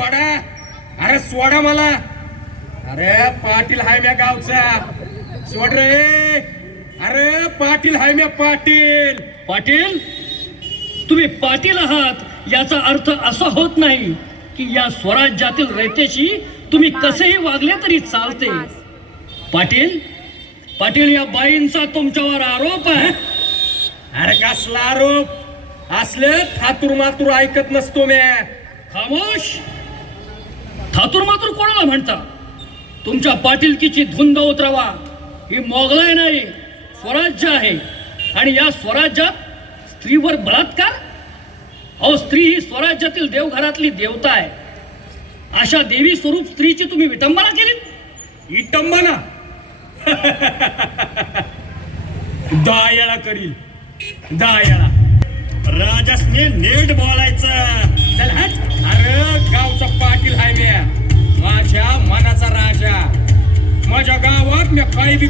सोडा, अरे सोडा मला. अरे पाटील हाय म्या गावचा, सोड रे. अरे पाटील हाय म्या, पाटील. पाटील, तुम्ही पाटील आहात याचा अर्थ असा होत नाही की या स्वराज्यातील रयतेशी तुम्ही कसेही वागले तरी चालते. पाटील, पाटील, या बाईंचा तुमच्यावर आरोप आहे. अरे कसला आरोप? असले थातूर मातूर ऐकत नसतो म्या. खामोश. थातूर मातूर कोणाला म्हणता? तुमच्या पाटीलकीची धुंद उतरवा. ही मोगलाई नाही, स्वराज्य आहे. आणि या स्वराज्यात स्त्रीवर बलात्कार? अहो, स्त्री ही स्वराज्यातील देवघरातली देवता आहे. अशा देवी स्वरूप स्त्रीची तुम्ही विटंबना केली. विटंबना? दायाळा करील, दायाळा. राजासने नीट बोलायचं. चल हट. अरे गावचा पाटील हाय म्या, माझ्या मनाचा राजा. माझ्या गावात मी काही बी